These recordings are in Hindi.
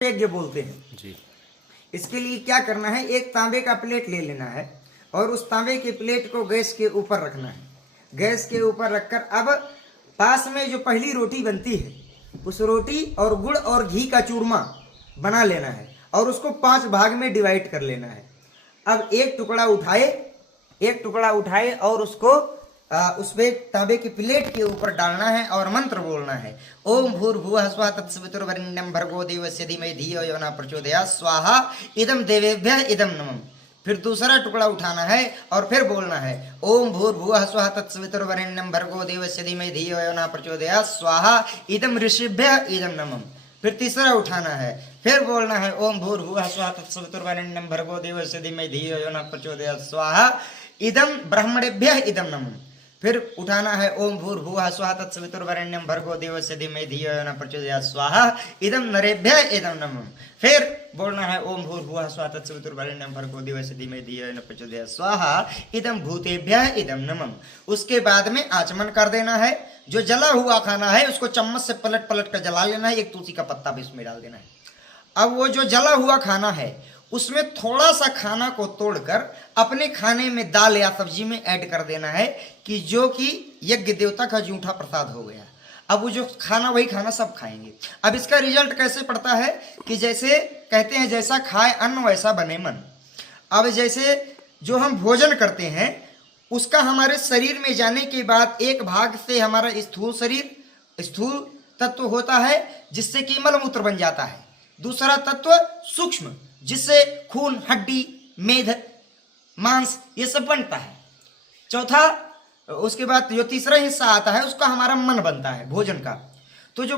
यज्ञ बोलते हैं जी। इसके लिए क्या करना है, एक तांबे का प्लेट ले लेना है और उस तांबे के प्लेट को गैस के ऊपर रखना है। गैस के ऊपर रखकर अब पास में जो पहली रोटी बनती है उस रोटी और गुड़ और घी का चूरमा बना लेना है और उसको 5 भाग में डिवाइड कर लेना है। अब एक टुकड़ा उठाए और उसको उसपे तांबे की प्लेट के ऊपर डालना है और मंत्र बोलना है, ओम भूर्भुवः स्वः तत्सवितुर्वरेण्यं भर्गो देवस्य धीमहि धियो यो न प्रचोदयात् स्वाहा इदं देवेभ्यः इदं नमः। फिर दूसरा टुकड़ा उठाना है और फिर बोलना है, ओम भूर्भुवः स्वः तत्सवितुर्वरेण्यं भर्गो देवस्य धीमहि धियो यो न प्रचोदयात् स्वाहा इदं ऋषिभ्यः इदं नमः। फिर तीसरा उठाना है, फिर बोलना है, ओम भूर्भुवः स्वः तत्सवितुर्वरेण्यं भर्गो देवस्य धीमहि धियो यो न प्रचोदयात् स्वाहा इदं ब्राह्मणेभ्यः इदं नमः। फिर उठाना है, ओम भूर्भुवः स्वः तत्सवितुर्वरेण्यं भर्गो देवस्य धीमहि धियो यो न प्रचोदयात् स्वाहा इदं नरेभ्यः इदं नमः। फिर बोलना है, ओम भूर्भुवः स्वः तत्सवितुर्वरेण्यं भर्गो देवस्य धीमहि धियो यो न प्रचोदयात् स्वाहा इदं भूतेभ्यः इदं नमः। उसके बाद में आचमन कर देना है। जो जला हुआ खाना है उसको चम्मच से पलट पलट कर जला लेना है, एक तुलसी का पत्ता भी उसमें डाल देना है। अब वो जो जला हुआ खाना है उसमें थोड़ा सा खाना को तोड़कर अपने खाने में दाल या सब्जी में ऐड कर देना है कि जो कि यज्ञ देवता का जूठा प्रसाद हो गया। अब वो जो खाना वही खाना सब खाएंगे। अब इसका रिजल्ट कैसे पड़ता है कि जैसे कहते हैं जैसा खाए अन्न वैसा बने मन। अब जैसे जो हम भोजन करते हैं उसका हमारे शरीर में जाने के बाद एक भाग से हमारा स्थूल तत्व होता है जिससे कि मलमूत्र बन जाता है। दूसरा तत्व सूक्ष्म जिससे खून, हड्डी, मेद, मांस ये सब बनता है। चौथा उसके बाद जो तीसरा हिस्सा आता है उसका हमारा मन बनता है भोजन का। तो जो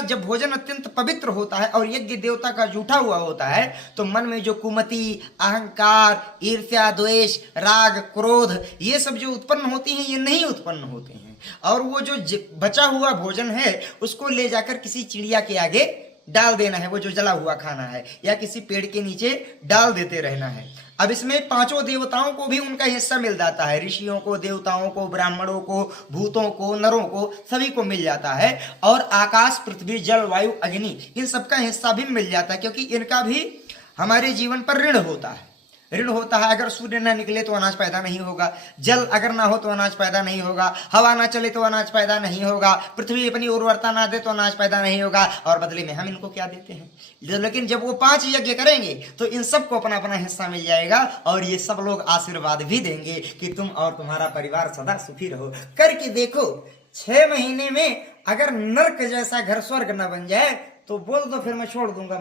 जब भोजन अत्यंत पवित्र होता है और यज्ञ देवता का जूठा हुआ होता है तो मन में जो कुमति, अहंकार, ईर्ष्या, द्वेष, राग, क्रोध ये सब जो उत्पन्न होती हैं ये नहीं उत्पन्न होते हैं। और वो जो बचा हुआ भोजन है उसको ले जाकर किसी चिड़िया के आगे डाल देना है, वो जो जला हुआ खाना है, या किसी पेड़ के नीचे डाल देते रहना है। अब इसमें 5 देवताओं को भी उनका हिस्सा मिल जाता है, ऋषियों को, देवताओं को, ब्राह्मणों को, भूतों को, नरों को, सभी को मिल जाता है। और आकाश, पृथ्वी, जल, वायु, अग्नि इन सबका हिस्सा भी मिल जाता है क्योंकि इनका भी हमारे जीवन पर ऋण होता है। अगर सूर्य ना निकले तो अनाज पैदा नहीं होगा, जल अगर ना हो तो अनाज पैदा नहीं होगा, हवा ना चले तो अनाज पैदा नहीं होगा, पृथ्वी अपनी उर्वरता ना दे तो अनाज पैदा नहीं होगा। और बदले में हम इनको क्या देते हैं? लेकिन जब वो 5 यज्ञ करेंगे तो इन सबको अपना अपना हिस्सा मिल जाएगा और ये सब लोग आशीर्वाद भी देंगे कि तुम और तुम्हारा परिवार सदा सुखी रहो। करके देखो, 6 महीने में अगर नर्क जैसा घर स्वर्ग न बन जाए तो बोल दो, फिर मैं छोड़ दूंगा।